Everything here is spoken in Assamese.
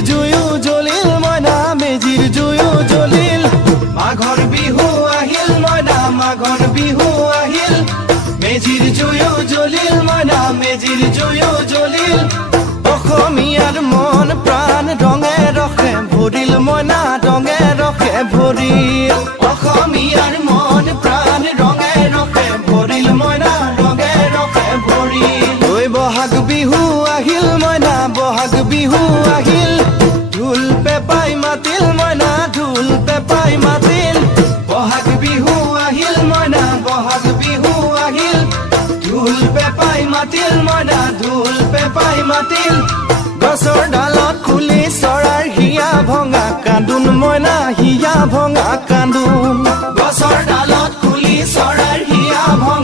জুয়ো জ্বলিল মইনা মেজিৰ জুয়ো জ্বলিল মাঘৰ বিহু আহিল মইনা মাঘৰ বিহু আহিল মেজিৰ জুয়ো জ্বলিল মইনা মেজিৰ জুয়ো জ্বলিল অসমীয়াৰ মন প্ৰাণ ৰঙে ৰখে ভৰিল মইনা ৰঙে ৰখে ভৰিল অসমীয়াৰ মন প্ৰাণ ৰঙে ৰখে ভৰিল মইনা ৰঙে ৰখে ভৰিল ঐ বহাগ বিহু আহিল মইনা বহাগ বিহু আহিল ঢোল পেপাই মাতিল মইনা ঢোল পেপাই মাতিল বহাগ বিহু আহিল মইনা বহাগ বিহু আহিল ঢোল পেপাই মাতিল মইনা ঢোল পেপাই মাতিল গছৰ ডালত খুলি চৰাৰ হিয়া ভঙা কান্দোন মইনা হিয়া ভঙা কান্দোন গছৰ ডালত খুলি চৰাৰ